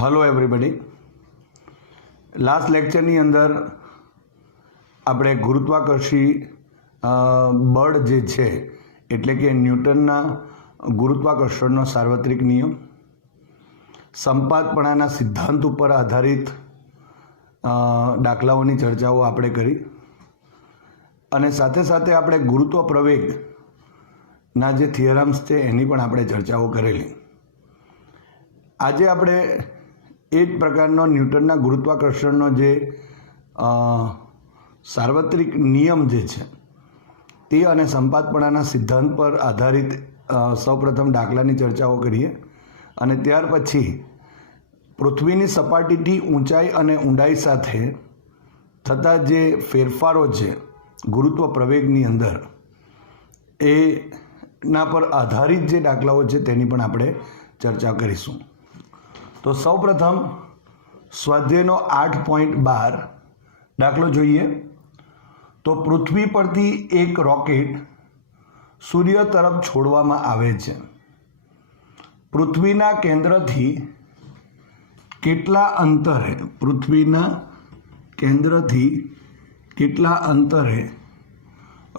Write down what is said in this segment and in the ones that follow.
Hello everybody. Last લેક્ચરની અંદર આપણે ગુરુત્વાકર્ષી બળ જે છે એટલે કે ન્યૂટનના ગુરુત્વાકર્ષણનો સાર્વત્રિક નિયમ, સંપાતપણાના સિદ્ધાંત ઉપર આધારિત દાખલાઓની ચર્ચાઓ આપણે કરી અને સાથે સાથે આપણે ગુરુત્વ પ્રવેગના જે થિયરમ્સ છે એની પણ આપણે ચર્ચાઓ કરેલી. આજે આપણે એ જ પ્રકારનો ન્યૂટનના ગુરુત્વાકર્ષણનો જે સાર્વત્રિક નિયમ જે છે તે અને સંપાતપણાના સિદ્ધાંત પર આધારિત સૌપ્રથમ દાખલાની ચર્ચાઓ કરીએ અને ત્યાર પછી પૃથ્વીની સપાટીથી ઊંચાઈ અને ઊંડાઈ સાથે થતા જે ફેરફારો છે ગુરુત્વ પ્રવેગની અંદર એના પર આધારિત જે દાખલાઓ છે તેની પણ આપણે ચર્ચા કરીશું. તો સૌપ્રથમ સ્વાધ્યાયનો 8.12 દાખલો જોઈએ. તો પૃથ્વી પરથી એક રોકેટ સૂર્ય તરફ છોડવામાં આવે છે. પૃથ્વીના કેન્દ્રથી કેટલા અંતરે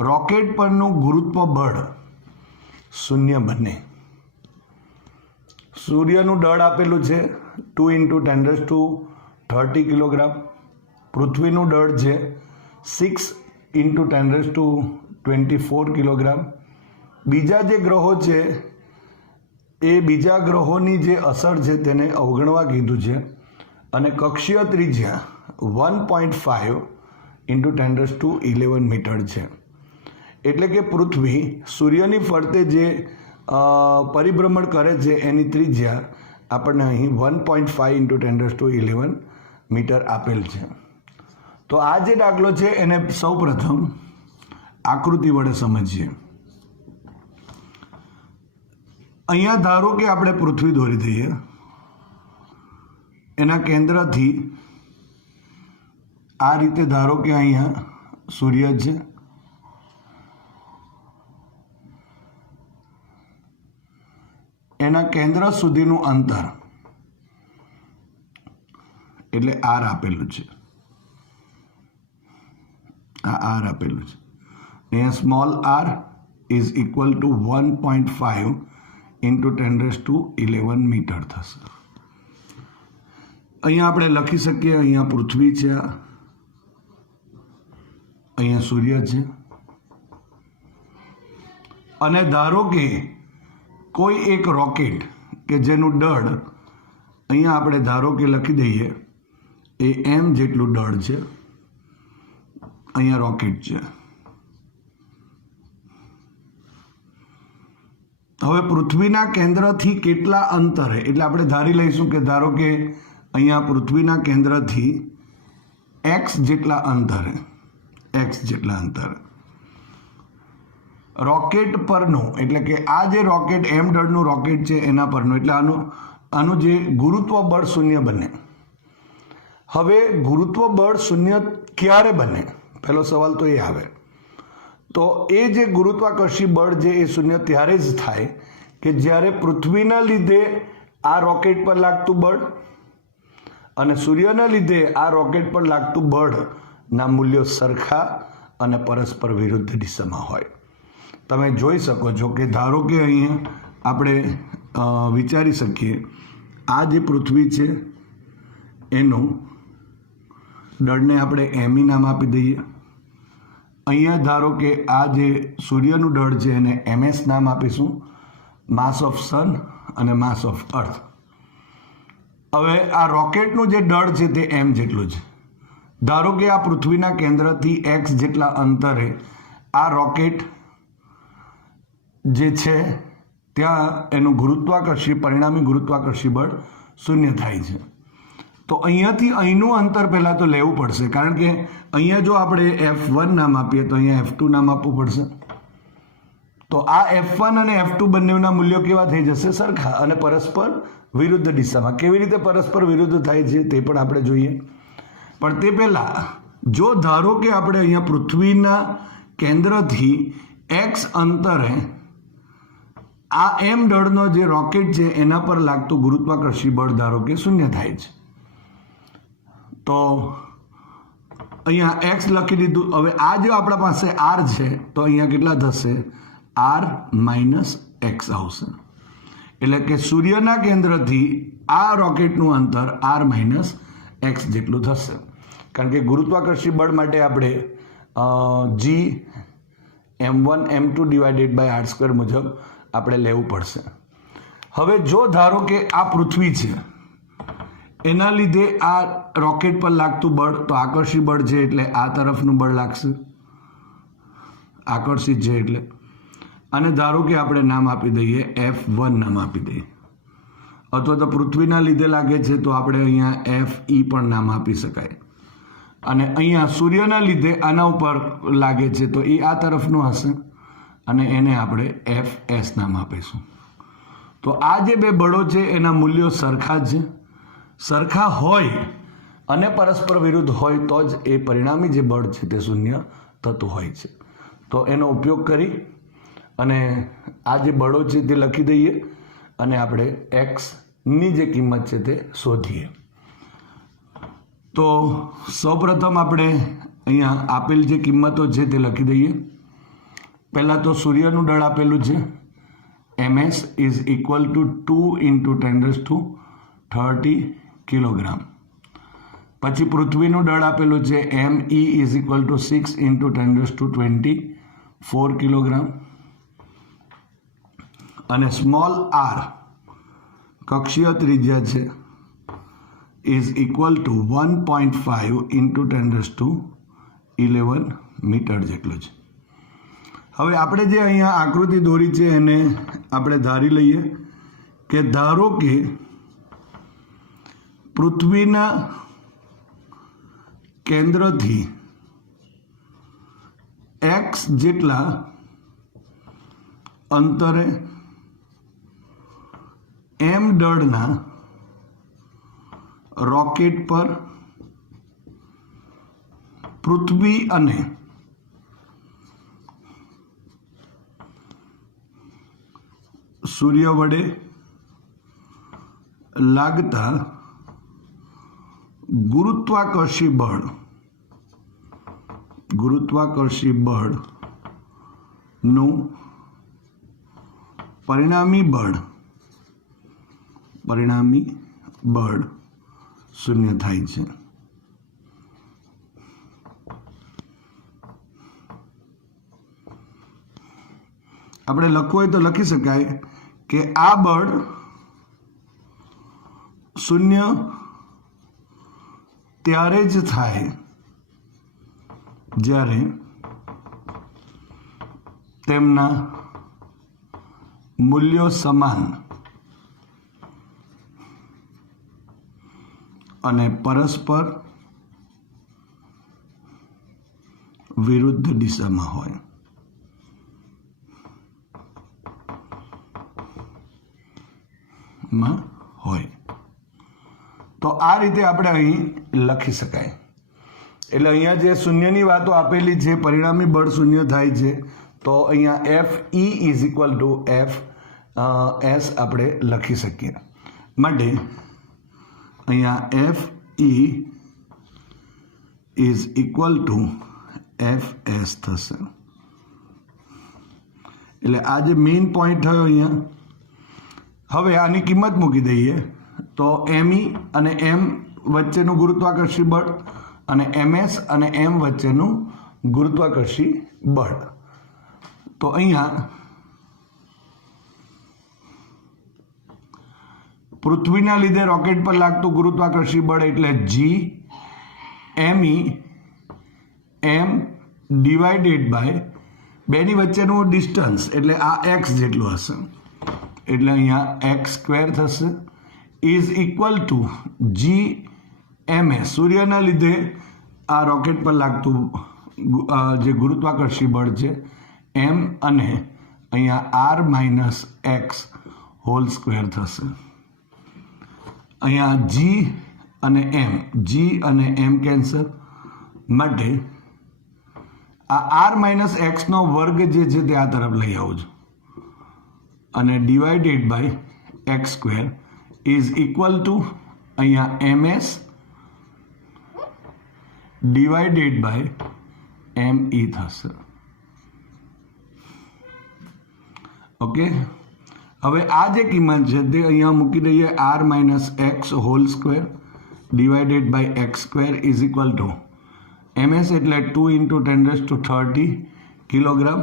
રોકેટ પરનું ગુરુત્વ બળ શૂન્ય બને. સૂર્યનું દળ આપેલું છે 2 × 1030 કિલોગ્રામ. પૃથ્વીનું દળ છે 6 × 1024 કિલોગ્રામ. બીજા જે ગ્રહો છે એ બીજા ગ્રહોની જે અસર છે તેને અવગણવા કીધું છે અને કક્ષીય ત્રિજ્યા 1.5 × 1011 મીટર છે. એટલે કે પૃથ્વી સૂર્યની ફરતે જે પરિભ્રમણ કરે છે એની ત્રિજ્યા આપણને અહીં 1.5 × 1011 મીટર આપેલ છે. તો આ જે દાખલો છે એને સૌપ્રથમ આકૃતિ વડે સમજીએ. અહીંયા ધારો કે આપણે પૃથ્વી દોરી દઈએ. એના કેન્દ્રથી આ રીતે ધારો કે અહીંયા સૂર્ય છે. એના કેન્દ્ર સુધીનું અંતર એટલે આર આપેલું છે. આ આર આપેલું છે. અહીંયા small r is equal to 1.5 × 1011 metre થશે. અહીંયા આપણે લખી શકીએ અહીંયા પૃથ્વી છે, અહીંયા સૂર્ય છે અને ધારો કે કોઈ એક રોકેટ કે જેનું દળ અહીંયા આપણે ધારો કે લખી દઈએ એ m જેટલું દળ છે. અહીંયા રોકેટ છે. હવે પૃથ્વીના કેન્દ્રથી કેટલા અંતરે એટલે આપણે ધારી લઈશું કે ધારો કે અહીંયા પૃથ્વીના કેન્દ્રથી x જેટલા અંતરે રોકેટ પરનું એટલે કે આ જે રોકેટ m દળનું રોકેટ છે એના પરનું એટલે આનું જે ગુરુત્વ બળ શૂન્ય બને. હવે ગુરુત્વ બળ શૂન્ય ક્યારે બને પહેલો સવાલ તો એ આવે. તો એ જે ગુરુત્વાકર્ષી બળ છે એ શૂન્ય ત્યારે જ થાય કે જ્યારે પૃથ્વીના લીધે આ રોકેટ પર લાગતું બળ અને સૂર્યના લીધે આ રોકેટ પર લાગતું બળના મૂલ્યો સરખા અને પરસ્પર વિરુદ્ધ દિશામાં હોય. તમે જોઈ શકો છો કે ધારો કે અહીંયા આપણે વિચારી શકીએ આ જે પૃથ્વી છે એનું દળને આપણે એમી નામ આપી દઈએ. અહીંયા ધારો કે આ જે સૂર્યનું દળ છે એને ms નામ આપીશું, માસ ઓફ સન અને માસ ઓફ અર્થ. હવે આ રોકેટનું જે દળ છે તે m જેટલું છે. ધારો કે આ પૃથ્વીના કેન્દ્રથી x જેટલા અંતરે આ રોકેટ જે છે ત્યાં એનું પરિણામી ગુરુત્વાકર્ષી બળ શૂન્ય થાય છે. તો અહીંયાથી અહીંનું અંતર પહેલાં તો લેવું પડશે કારણ કે અહીંયા જો આપણે F1 નામ આપીએ તો અહીંયા F2 નામ આપવું પડશે. તો આ F1 અને F2 બંનેના મૂલ્યો કેવા થઈ જશે? સરખા અને પરસ્પર વિરુદ્ધ દિશામાં. કેવી રીતે પરસ્પર વિરુદ્ધ થાય છે તે પણ આપણે જોઈએ. પણ તે પહેલાં જો ધારો કે આપણે અહીંયા પૃથ્વીના કેન્દ્રથી x અંતરે આ એમ દળનો જે રોકેટ છે એના પર લાગતું ગુરુત્વાકર્ષી બળ ધારો કે 0 થાય છે. તો અહીંયા એક્સ લખી દીધું. હવે આ જો આપણા પાસે આર છે તો અહીંયા કેટલા થશે? આર માઇનસ એક્સ આવશે. એટલે કે સૂર્યના કેન્દ્રથી આ રોકેટનું અંતર આર માઇનસ એક્સ જેટલું થશે. કારણ કે ગુરુત્વાકર્ષી બળ માટે આપણે G m1 m2 divided by r square મુજબ આપણે લેવું પડશે. હવે જો ધારો કે આ પૃથ્વી છે એના લીધે આ રોકેટ પર લાગતું બળ તો આકર્ષી બળ છે એટલે આ તરફનું બળ લાગશે, આકર્ષિત છે એટલે. અને ધારો કે આપણે નામ આપી દઈએ F1 નામ આપી દઈએ, અથવા તો પૃથ્વીના લીધે લાગે છે તો આપણે અહીંયા FE પણ નામ આપી શકાય. અને અહીંયા સૂર્યના લીધે આના ઉપર લાગે છે તો એ આ તરફનું હશે અને એને આપણે FS નામ આપીશું. તો આ જે બે બળો છે એના મૂલ્યો સરખા છે. સરખા હોય અને પરસ્પર વિરુદ્ધ હોય તો જ એ પરિણામી જે બળ છે તે શૂન્ય થતું હોય છે. તો એનો ઉપયોગ કરી અને આ જે બળો છે તે લખી દઈએ અને આપણે એક્સની જે કિંમત છે તે શોધીએ. તો સૌપ્રથમ આપણે અહીંયા આપેલ જે કિંમતો છે તે લખી દઈએ. પહેલાં તો સૂર્યનું દળ આપેલું છે ms is equal two 2 × 10⁻30 kilogram. પછી પૃથ્વીનું દળ આપેલું છે me is equal two 6 × 10⁻24 kilogram. અને સ્મોલ આર કક્ષીય ત્રિજ્યા છે ઇઝ ઇક્વલ ટુ 1.5 × 10⁻11 મીટર જેટલું છે. હવે આપણે જે અહીંયા આકૃતિ દોરી છે એને આપણે ધારી લઈએ કે ધારો કે પૃથ્વીના કેન્દ્રથી x જેટલા અંતરે m દળના રોકેટ પર પૃથ્વી અને સૂર્ય વડે લાગતા ગુરુત્વાકર્ષી બળનું પરિણામી બળ શૂન્ય થાય છે. આપણે લખવું હોય તો લખી શકાય કે આ બળ શૂન્ય ત્યારે જ થાય જ્યારે તેમના મૂલ્યો સમાન અને પરસ્પર વિરુદ્ધ દિશામાં હોય. તો આ રીતે આપણે અહીં લખી શકાય. એટલે અહીંયા જે શૂન્યની વાતો આપેલી છે, પરિણામી બળ શૂન્ય થાય છે, તો અહીંયા FE is equal two FS આપણે લખી શકીએ. માટે અહીંયા FE is equal two FS થશે. એટલે આ જે મેઇન પોઈન્ટ થયો અહીંયા. હવે આની કિંમત મૂકી દઈએ તો me અને m વચ્ચેનું ગુરુત્વાકર્ષી બળ અને ms અને m વચ્ચેનું ગુરુત્વાકર્ષી બળ. તો અહીંયા પૃથ્વીના લીધે રોકેટ પર લાગતું ગુરુત્વાકર્ષી બળ એટલે g me m divided by બેની વચ્ચેનું ડિસ્ટન્સ એટલે આ x જેટલું હશે એટલે અહીંયા x² થશે ઇઝ ઇક્વલ ટુ GMS સૂર્યના લીધે આ રોકેટ પર લાગતું જે ગુરુત્વાકર્ષી બળ છે m અને અહીંયા r minus x whole square થશે. અહીંયા g અને m કેન્સલ માટે આ r માઇનસ એક્સનો વર્ગ જે છે તે આ તરફ લઈ આવું છું. અને divided by x square is equal to અહીંયા MS ડિવાઇડેડ બાય ME થશે. ઓકે, હવે આ જે કિંમત છે તે અહીંયા મૂકી દઈએ r minus x whole square divided by x square is equal to MS એટલે 2 × 10⁻30 કિલોગ્રામ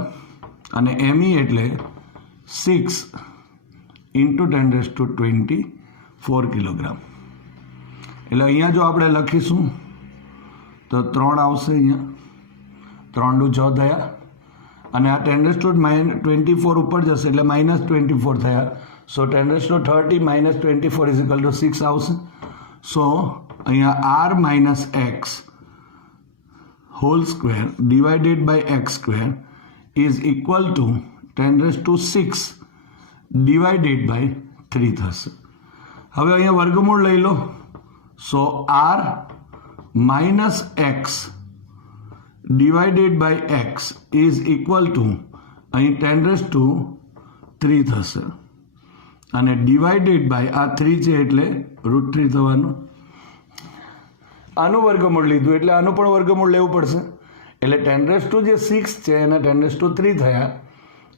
અને ME એટલે 6 × 10⁻24 કિલોગ્રામ. એટલે અહીંયા જો આપણે લખીશું તો 3 આવશે, અહીંયા 3 × 6 થયા અને આ 10⁻24 ઉપર જશે એટલે -24 થયા. સો 10⁻30 -24 ઇઝ ઇક્વલ ટુ 6 આવશે. સો અહીંયા r minus x whole square divided by x square is equal to 10⁻6 divided by 3 થશે. હવે અહીંયા વર્ગમૂળ લઈ લો. So r minus x divided by x is equal to અહીં 10⁻3 થશે અને ડિવાઇડેડ બાય આ 3 છે એટલે √3 થવાનું. આનું વર્ગમૂળ લીધું એટલે આનું પણ વર્ગમૂળ લેવું પડશે એટલે 10⁻6 છે એના 10⁻3 થયા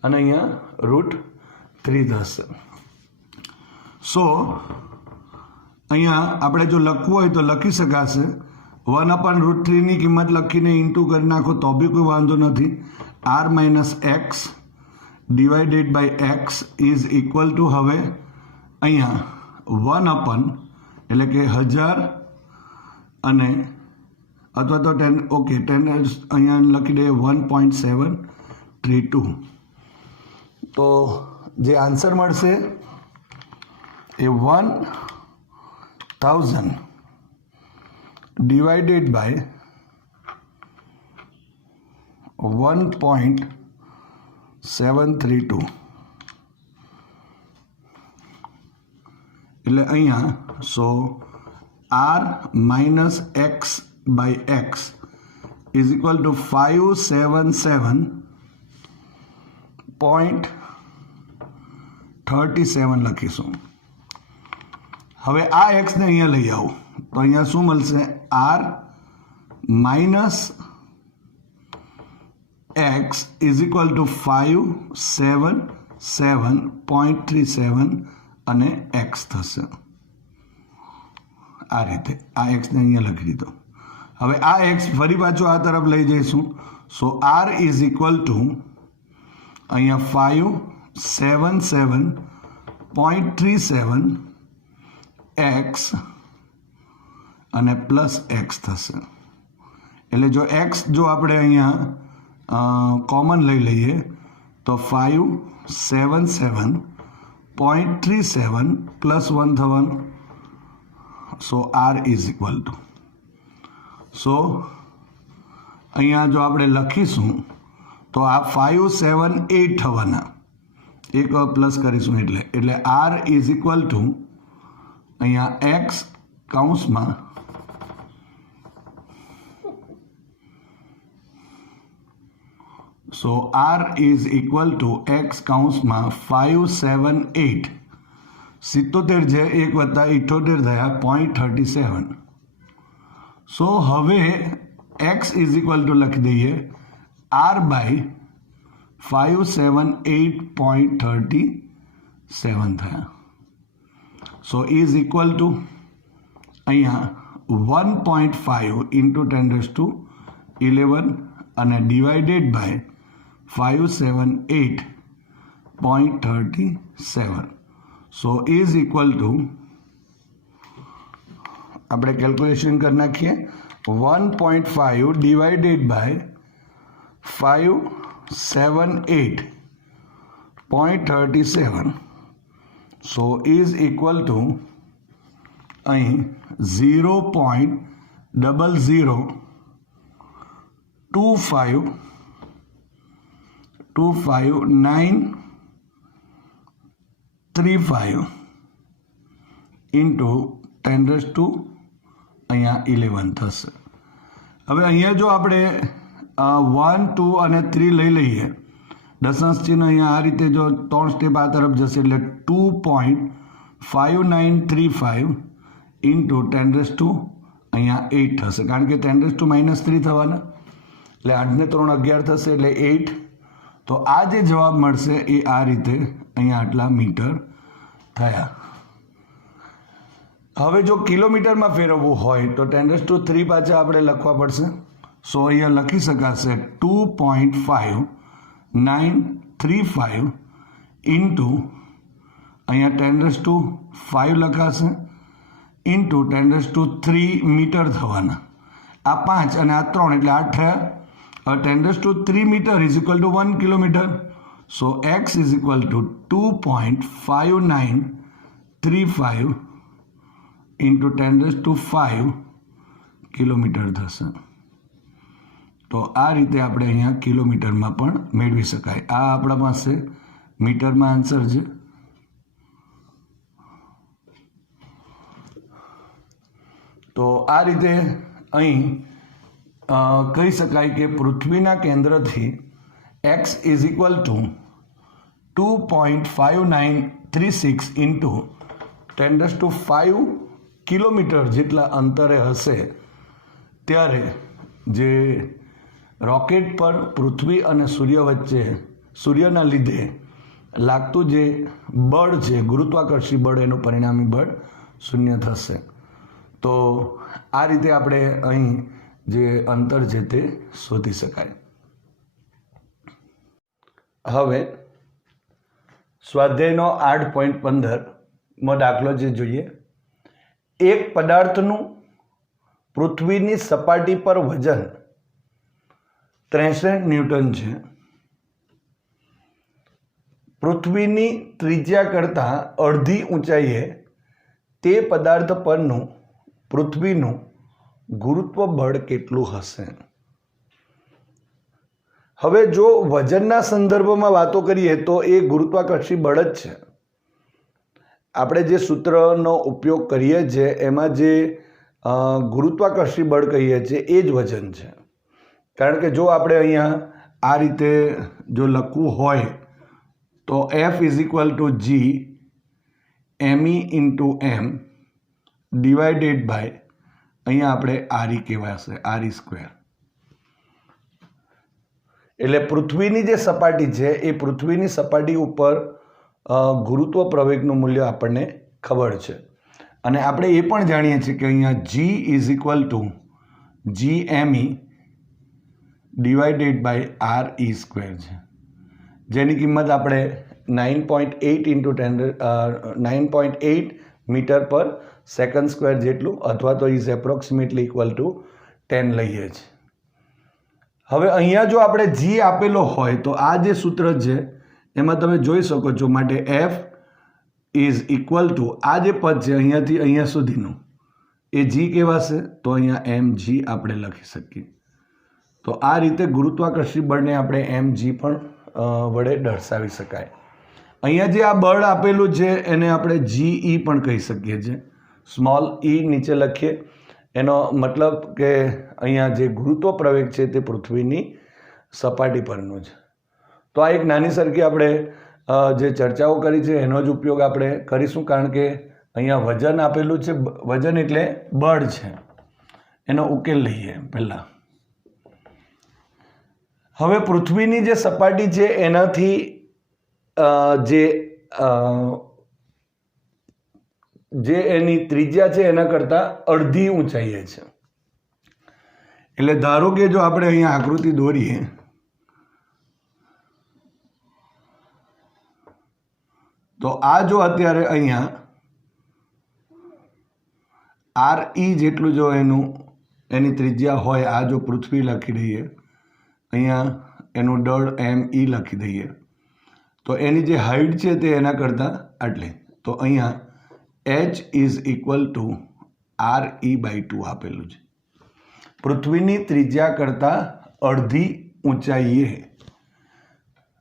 અને અહીંયા √3 થશે. સો અહીંયા આપણે જો લખવું હોય તો લખી શકાશે 1/√3 ની કિંમત લખીને ઇન્ટુ કરી નાખો તો બી કોઈ વાંધો નથી. r minus x divided by x is equal to હવે અહીંયા 1/ એટલે કે 1000 અને અથવા તો 10 ઓકે 10 અહીંયા લખી દઈએ 1.732. તો જે આન્સર મળશે એ 1000 divided by 1.732 એટલે અહીંયા સો r minus x by x is equal to 577.37 લખીશું. હવે આ x ને અહીંયા લઈ આવો તો અહીંયા શું મળશે r minus x is equal to 577.37 અને x થશે. આ રીતે આ x ને અહીંયા લખી દીધો. હવે આ x ફરી પાછું આ તરફ લઈ જઈશું. સો r is equal to અહીંયા 577.37 x અને પ્લસ એક્સ થશે. એટલે જો એક્સ જો આપણે અહીંયા કોમન લઈ લઈએ તો 577.37 પ્લસ 1 થવાનું. સો r ઇઝ ઇક્વલ ટુ સો અહીંયા જો આપણે લખીશું તો આ 578 થવાના એક પ્લસ કરીશું એટલે r ઇઝ ઇક્વલ ટુ અહીંયા એક્સ કૌંસમાં સો r is equal two x કૌંસમાં 578 77 છે 1 + 78 થયા 0.37. સો હવે એક્સ ઇઝ ઇક્વલ ટુ લખી દઈએ r બાય 578.37 થયા. સો ઇઝ ઇક્વલ ટુ અહીંયા 1.5 × 10⁻11 અને divided by 578.37. So is equal to આપણે કેલ્ક્યુલેશન કરી નાખીએ 1.5 divided by 578.37. So is equal to અહીં 0.0252935 ઇન્ટુ 10⁻11 થશે. હવે અહીંયા જો આપણે 1, 2 અને 3 લઈ લઈએ દશાંશ ચિહ્ન અહીંયા આ રીતે જો 3 સ્ટેપ આ તરફ જશે એટલે 2.5935 ઇન્ટુ 10⁻⁸ અહીંયા 8 થશે, કારણ કે 10⁻³ થવાના, એટલે 8 ને 3 11 થશે એટલે 8. તો આ જે જવાબ મળશે એ આ રીતે અહીંયા આટલા મીટર થયા. હવે જો કિલોમીટરમાં ફેરવવું હોય તો 10⁻³ પાછા આપણે લખવા પડશે. સો અહીંયા લખી શકાશે 2.5935 ઇન્ટુ અહીંયા 10⁻5 લખાશે ઇન્ટુ 10⁻³ મીટર થવાના. આ 5 અને આ 3 એટલે 8 થયા. હવે 10⁻³ metre is equal to 1 kilometre. So x is equal to 2.5935 into 10⁻5 kilometre થશે. તો આ રીતે આપણે અહીંયા કિલોમીટરમાં પણ મેળવી શકાય. આ આપણા પાસે મીટરમાં આન્સર છે. તો આ રીતે અહીં કહી શકાય કે પૃથ્વીના કેન્દ્રથી x is equal two 2.5936 into 10⁻5 kilometre જેટલા અંતરે હશે ત્યારે જે રોકેટ પર પૃથ્વી અને સૂર્ય વચ્ચે સૂર્યના લીધે લાગતું જે બળ છે, ગુરુત્વાકર્ષી બળ, એનું પરિણામી બળ 0 થશે. તો આ રીતે આપણે અહીં જે અંતર છે તે શોધી શકાય. હવે સ્વાધ્યાયનો 8.15 દાખલો જે જોઈએ, એક પદાર્થનું પૃથ્વીની સપાટી પર વજન 63 ન્યૂટન છે. પૃથ્વીની ત્રિજ્યા કરતાં અડધી ઊંચાઈએ તે પદાર્થ પરનું પૃથ્વીનું ગુરુત્વ બળ કેટલું હશે? હવે જો વજનના સંદર્ભમાં વાતો કરીએ તો એ ગુરુત્વાકર્ષી બળ જ છે. આપણે જે સૂત્રનો ઉપયોગ કરીએ છીએ એમાં જે ગુરુત્વાકર્ષી બળ કહીએ છીએ એ જ વજન છે. કારણ કે જો આપણે અહીંયા આ રીતે જો લખવું હોય તો F is equal to G ME into M divided by અહીંયા આપણે RE કહેવાશે, RE સ્ક્વેર. એટલે પૃથ્વીની જે સપાટી છે એ પૃથ્વીની સપાટી ઉપર ગુરુત્વ પ્રવેગનું મૂલ્ય આપણને ખબર છે. અને આપણે એ પણ જાણીએ છીએ કે અહીંયા G is equal to GME divided by RE square છે, જેની કિંમત આપણે 9.8 ઇન્ટુ 9.8 મીટર પર સેકન્ડ સ્ક્વેર જેટલું અથવા તો ઇઝ એપ્રોક્સિમેટલી ઇક્વલ ટુ 10 લઈએ છીએ. હવે અહીંયા જો આપણે G આપેલો હોય તો આ જે સૂત્ર છે એમાં તમે જોઈ શકો છો, માટે F ઇઝ ઇક્વલ ટુ આ જે પદ છે અહીંયાથી અહીંયા સુધીનું એ G કહેવાશે. તો અહીંયા mg આપણે લખી શકીએ. તો આ રીતે ગુરુત્વાકર્ષી બળને આપણે mg પણ વડે દર્શાવી શકાય. અહીંયા જે આ બળ આપેલું છે એને આપણે GE પણ કહી શકીએ છીએ. સ્મોલ e નીચે લખીએ, એનો મતલબ કે અહીંયા જે ગુરુત્વ પ્રવેગ છે તે પૃથ્વીની સપાટી પરનું છે. તો આ એક નાની સરખી આપણે જે ચર્ચાઓ કરી છે એનો જ ઉપયોગ આપણે કરીશું, કારણ કે અહીંયા વજન આપેલું છે. વજન એટલે બળ છે, એનો ઉકેલ લઈએ પહેલાં. હવે પૃથ્વીની જે સપાટી છે એનાથી જે એની ત્રિજ્યા છે એના કરતાં અડધી ઊંચાઈએ છે. એટલે ધારો કે જો આપણે અહીંયા આકૃતિ દોરીએ તો આ જો અત્યારે અહીંયા RE જેટલું જો એની ત્રિજ્યા હોય, આ જો પૃથ્વી લખી દઈએ, અહીંયા એનું દળ ME લખી દઈએ, તો એની જે હાઇટ છે તે એના કરતાં આટલી. તો અહીંયા H is equal two RE/2 આપેલું છે. પૃથ્વીની ત્રિજ્યા કરતાં અડધી ઊંચાઈએ.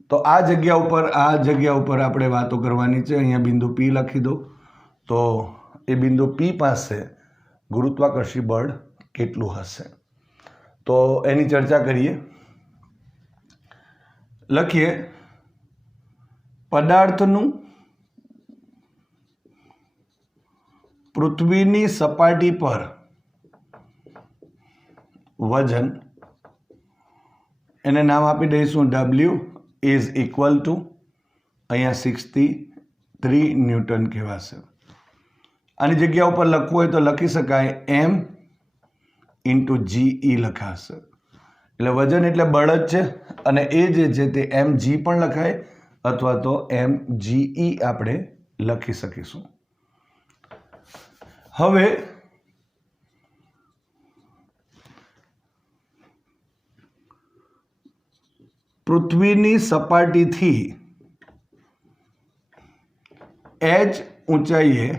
તો આ જગ્યા ઉપર આપણે વાતો કરવાની છે. અહીંયા બિંદુ P લખી દો. તો એ બિંદુ P પાસે ગુરુત્વાકર્ષી બળ કેટલું હશે? તો એની ચર્ચા કરીએ. લખીએ પદાર્થનું પૃથ્વીની સપાટી પર વજન, એને નામ આપી દઈશું W ઇઝ ઇક્વલ ટુ અહીંયા 63 ન્યૂટન કહેવાશે. આની જગ્યા ઉપર લખવું હોય તો લખી શકાય M ઇન્ટુ GE લખાશે. એટલે વજન એટલે બળ જ છે અને એ જે છે તે mg પણ લખાય અથવા તો mge આપણે લખી શકીશું. હવે પૃથ્વીની સપાટીથી h ઊંચાઈએ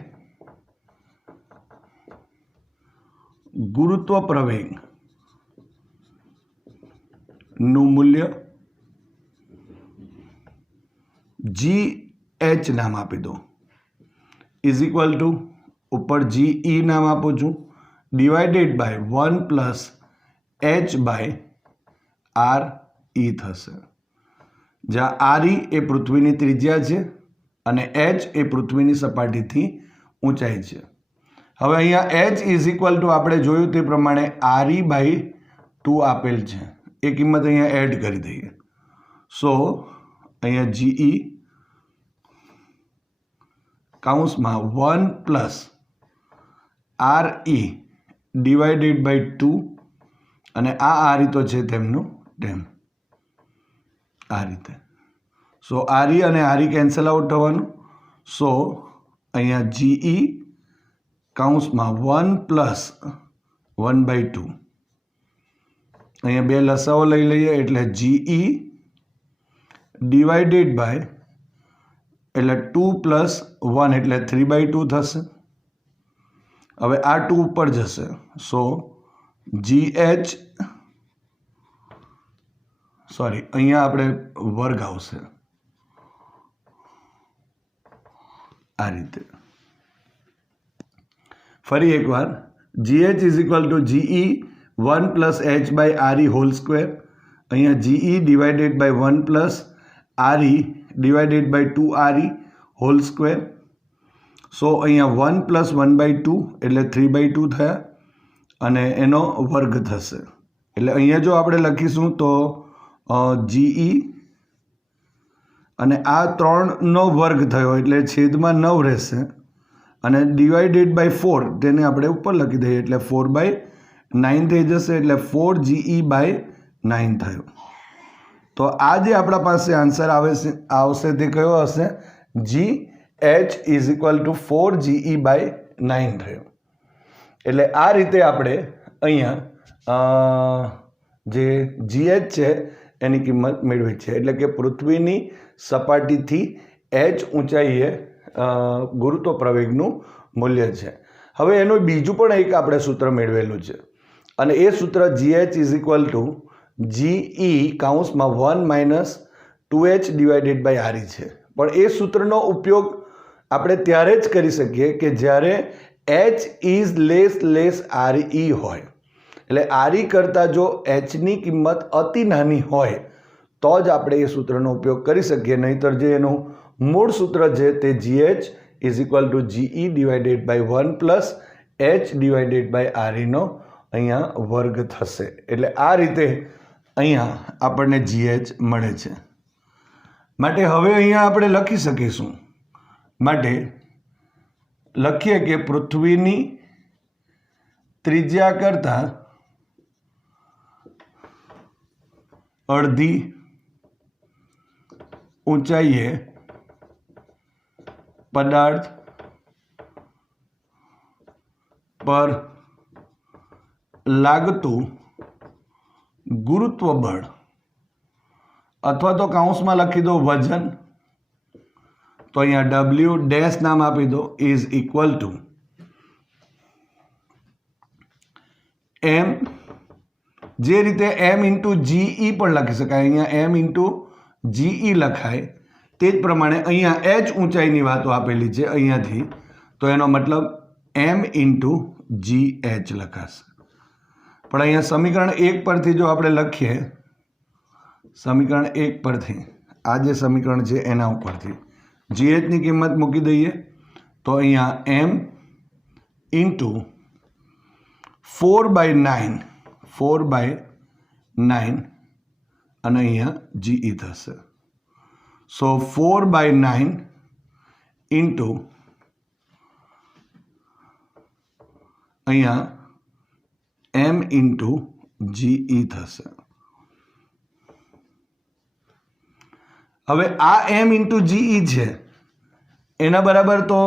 ગુરુત્વ પ્રવેગ નું મૂલ્ય GH નામ આપી દો ઇઝ ઇક્વલ ટુ ઉપર GE નામ આપું છું divided by 1 plus h by RE થશે. જ્યાં RE એ પૃથ્વીની ત્રિજ્યા છે અને h એ પૃથ્વીની સપાટીથી ઊંચાઈ છે. હવે અહીંયા h ઇઝ ઇક્વલ ટુ આપણે જોયું તે પ્રમાણે RE બાય 2 આપેલ છે, એ કિંમત અહીંયા એડ કરી દઈએ. સો અહીંયા GE કૌંસમાં 1 પ્લસ RE ડિવાઇડેડ બાય 2 અને આ RE તો છે તેમનું તેમ આ રીતે. સો RE અને RE કેન્સલ આઉટ થવાનું. સો અહીંયા GE કૌંસમાં 1 પ્લસ 1/2 અહીંયા બે લસાઓ લઈ લઈએ એટલે GE ડિવાઇડેડ બાય એટલે 2 પ્લસ 1 એટલે 3/2 થશે. હવે આ 2 ઉપર જશે. સો GH સોરી અહીંયા આપણે વર્ગ આવશે આ રીતે. ફરી એકવાર GH is equal to GE 1 plus h by RE whole square. અહીંયા GE divided by 1 plus RE divided by 2RE whole square. So અહીંયા 1 પ્લસ 1/2 એટલે 3/2 થયા અને એનો વર્ગ થશે. એટલે અહીંયા જો આપણે લખીશું તો GE અને આ 3નો વર્ગ થયો એટલે છેદમાં 9 રહેશે અને ડિવાઇડેડ બાય 4 તેને આપણે ઉપર લખી દઈએ એટલે 4/9 થઈ જશે એટલે 4GE બાય 9 થયો. તો આ જે આપણા પાસે આન્સર આવશે તે કયો હશે? GH is equal to 4GE by 9 થયો. એટલે આ રીતે આપણે અહીંયા જે GH છે એની કિંમત મેળવી છે. એટલે કે પૃથ્વીની સપાટીથી h ઊંચાઈએ ગુરુત્વ પ્રવેગનું મૂલ્ય છે. હવે એનું બીજું પણ એક આપણે સૂત્ર મેળવેલું છે અને એ સૂત્ર GH is equal to GE કૌંસમાં 1 minus 2h divided by RE છે. પણ એ સૂત્રનો ઉપયોગ આપણે ત્યારે જ કરી શકીએ કે જ્યારે h ઇઝ લેસ RE હોય. એટલે RE કરતાં જો hની કિંમત અતિ નાની હોય તો જ આપણે એ સૂત્રનો ઉપયોગ કરી શકીએ. નહીંતર જે એનું મૂળ સૂત્ર છે તે GH is equal to GE divided by 1 plus h divided by REનો અહીંયા વર્ગ થશે. એટલે આ રીતે અહીંયા આપણને GH મળે છે. માટે હવે અહીંયા આપણે લખી શકીશું. માટે લખીએ કે પૃથ્વીની ત્રિજ્યા કરતાં અડધી ઊંચાઈએ પદાર્થ પર લાગતું ગુરુત્વ બળ અથવા તો કૌંસમાં લખી દો વજન. તો અહીંયા W ડેશ નામ આપી દો ઇઝ ઇક્વલ ટુ M. જે રીતે M ઇન્ટુ GE પણ લખી શકાય, અહીંયા M ઇન્ટુ GE લખાય તે જ પ્રમાણે અહીંયા h ઊંચાઈની વાતો આપેલી છે અહીંયાથી, તો એનો મતલબ M ઇન્ટુ GH લખાશે. પણ અહીંયા સમીકરણ 1 પરથી જો આપણે લખીએ, સમીકરણ 1 પરથી આ જે સમીકરણ છે એના ઉપરથી જીએચની કિંમત મૂકી દઈએ તો અહીંયા m ઇન્ટુ 4/9 અને અહીંયા જીઈ થશે. સો 4/9 ઇન્ટુ અહીંયા m ઇન્ટુ જીઈ થશે. હવે આ m ઇન્ટુ જીઈ છે એના બરાબર તો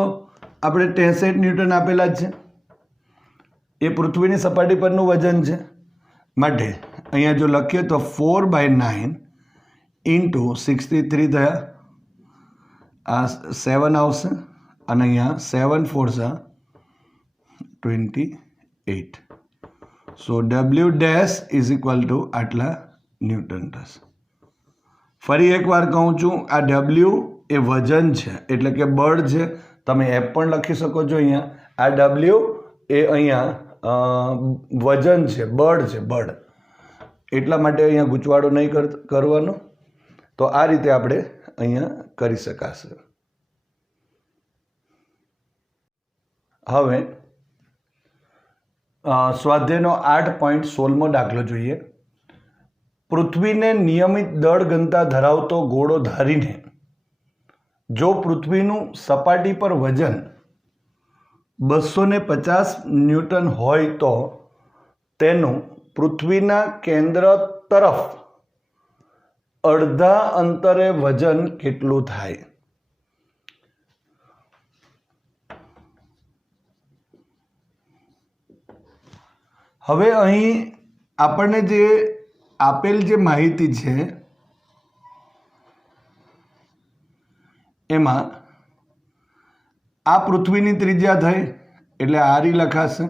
આપણે 63 ન્યૂટન આપેલા જ છે. એ પૃથ્વીની સપાટી પરનું વજન છે. માટે અહીંયા જો લખીએ તો 4/9 ઇન્ટુ 63 થયા, આ 7 આવશે અને અહીંયા 7 4 28. સો W dash is equal two આટલા ન્યૂટન થશે. ફરી એકવાર કહું છું, આ W એ વજન છે એટલે કે બળ છે. તમે F પણ લખી શકો છો. અહીંયા આ W એ અહીંયા વજન છે, બળ છે, બળ. એટલા માટે અહીંયા ગૂંચવાડો નહીં કરવાનો. તો આ રીતે આપણે અહીંયા કરી શકાશે. હવે સ્વાધ્યાયનો 8.16મો દાખલો જોઈએ. પૃથ્વીને નિયમિત દળ ઘનતા ધરાવતો ગોળો ધારીને જો પૃથ્વીનું સપાટી પર વજન 250 ન્યૂટન હોય તો તેનું પૃથ્વીના કેન્દ્ર તરફ અડધા અંતરે વજન કેટલું થાય? હવે અહીં આપણને જે આપેલ જે માહિતી છે એમાં આ પૃથ્વીની ત્રિજ્યા થઈ એટલે આરી લખાશે.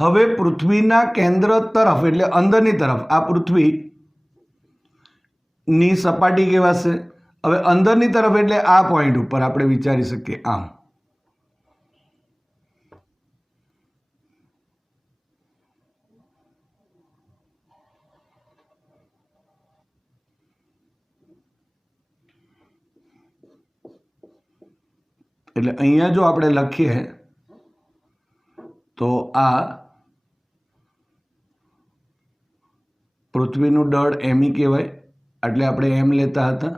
હવે પૃથ્વીના કેન્દ્ર તરફ એટલે અંદરની તરફ આ પૃથ્વીની સપાટી કહેવાશે. હવે અંદરની તરફ એટલે આ પોઈન્ટ ઉપર આપણે વિચારી શકીએ આમ. એટલે અહીંયા જો આપણે લખીએ તો આ પૃથ્વીનું દળ એમી કહેવાય, એટલે આપણે એમ લેતા હતા.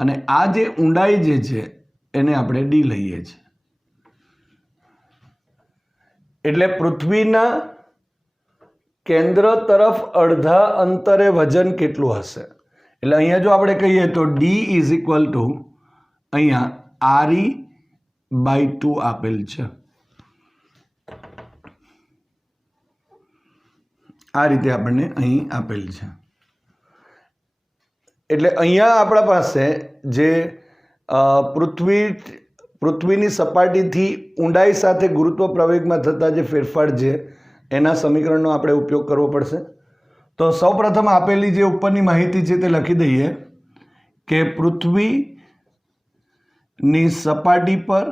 અને આ જે ઊંડાઈ જે છે એને આપણે ડી લઈએ છીએ. એટલે પૃથ્વીના કેન્દ્ર તરફ અડધા અંતરે વજન કેટલું હશે? એટલે અહીંયા જો આપણે કહીએ તો ડી ઇઝ ઇક્વલ ટુ અહીંયા RE/2 આપેલ છે. આ રીતે આપણને અહીં આપેલ છે. એટલે અહીંયા આપણા પાસે જે પૃથ્વીની સપાટીથી ઊંડાઈ સાથે ગુરુત્વ પ્રવેગમાં થતા જે ફેરફાર છે એના સમીકરણનો આપણે ઉપયોગ કરવો પડશે. તો સૌપ્રથમ આપેલી જે ઉપરની માહિતી છે તે લખી દઈએ કે પૃથ્વીની સપાટી પર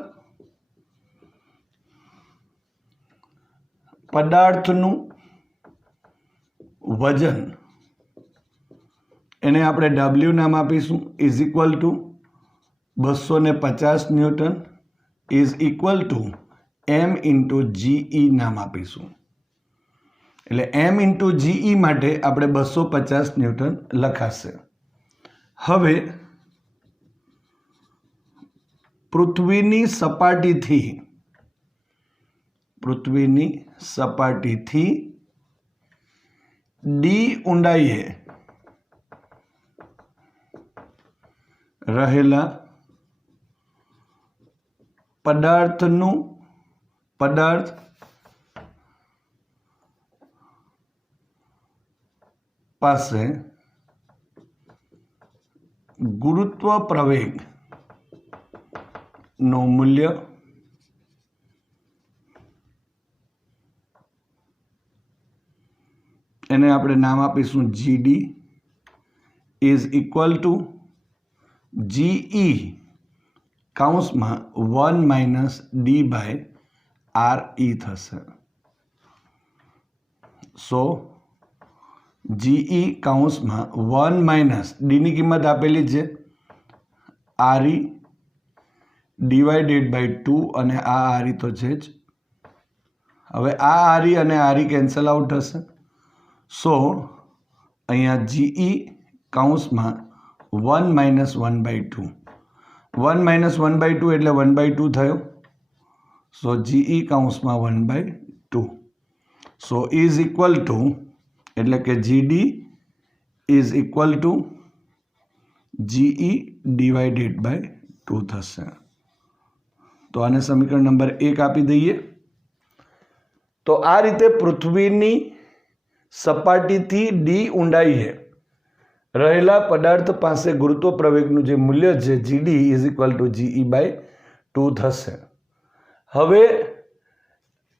પદાર્થનું વજન, એને આપણે W નામ આપીશું, is equal two 250 newton is equal two M into GE નામ આપીશું. એટલે M ઇન્ટુ GE માટે આપણે 250 ન્યૂટન લખાશે. હવે પૃથ્વીની સપાટીથી ડી ઊંડાઈએ રહેલા પદાર્થ પાસે ગુરુત્વ પ્રવેગ નું મૂલ્ય એને આપણે નામ આપીશું GD is equal to GE કૌંસમાં 1 - D/RE થશે. સો જીઈ કૌંસમાં 1 માઇનસ ડીની કિંમત આપેલી છે આરઈ ડિવાઇડેડ બાય 2 અને આ આરઈ તો છે જ. હવે આ આરઈ અને આરઈ કેન્સલ આઉટ થશે. સો અહીંયા જીઈ કૌંસમાં 1 માઇનસ 1/2 1 માઇનસ 1/2 એટલે 1/2 થયો. સો જીઈ કૌંસમાં 1/2. સો ઇઝ ઇક્વલ ટુ એટલે કે GD is equal to GE divided by 2 થશે. તો આને સમીકરણ નંબર 1 આપી દઈએ. તો આ રીતે પૃથ્વીની સપાટીથી ડી ઊંડાઈએ રહેલા પદાર્થ પાસે ગુરુત્વ પ્રવેગનું જે મૂલ્ય છે GD is equal to GE by 2 થશે. હવે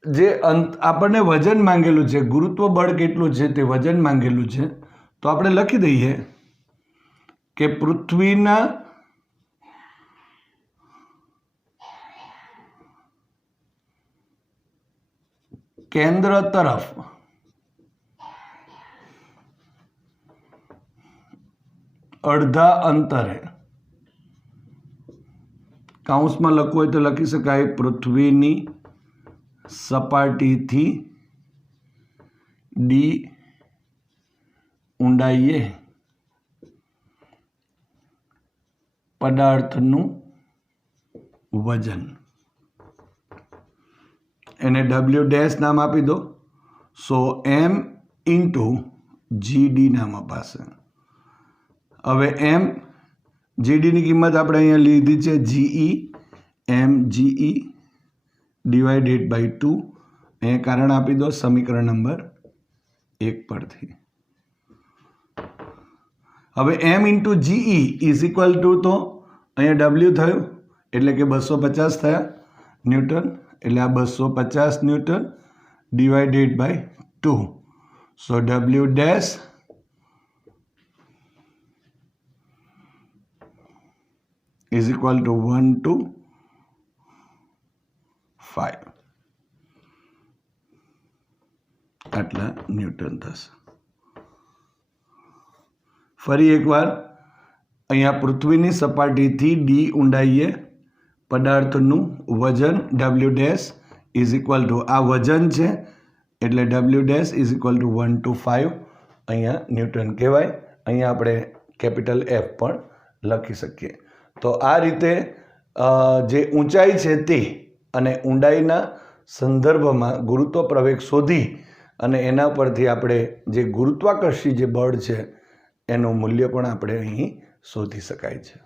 જે આપણને વજન માંગેલું છે, ગુરુત્વ બળ કેટલું છે તે વજન માંગેલું છે, તો આપણે લખી દઈએ કે પૃથ્વીના કેન્દ્ર તરફ અડધા અંતરે, કૌંસમાં લખવું હોય તો લખી શકાય પૃથ્વીની સપાટીથી ડી ઊંડાઈએ પદાર્થનું વજન, એને ડબલ્યુ ડેશ નામ આપી દો. સો એમ ઇન્ટુ જીડી નામ અપાશે. હવે એમ જીડીની કિંમત આપણે અહીંયા લીધી છે જીઈ એમ જીઈ ડિવાઇડેડ બાય 2. અહીંયા કારણ આપી દો સમીકરણ નંબર 1 પરથી. હવે M into GE is equal to, તો અહીંયા ડબલ્યુ થયું એટલે કે 250 થયા ન્યૂટન, એટલે આ 250 newton divided by 2. So W dash is equal to 1 to 5 આટલા ન્યૂટન થશે. ફરી એકવાર અહીંયા પૃથ્વીની સપાટીથી ડી ઊંડાઈએ પદાર્થનું વજન W dash is equal two, આ વજન છે એટલે W dash is equal to 1 to 5 અહીંયા ન્યૂટન કહેવાય. અહીંયા આપણે કેપિટલ એફ પણ લખી શકીએ. તો આ રીતે જે ઊંચાઈ છે તે અને ઊંડાઈના સંદર્ભમાં ગુરુત્વ પ્રવેગ શોધી અને એના પરથી આપણે જે ગુરુત્વાકર્ષી જે બળ છે એનું મૂલ્ય પણ આપણે અહીં શોધી શકાય છે.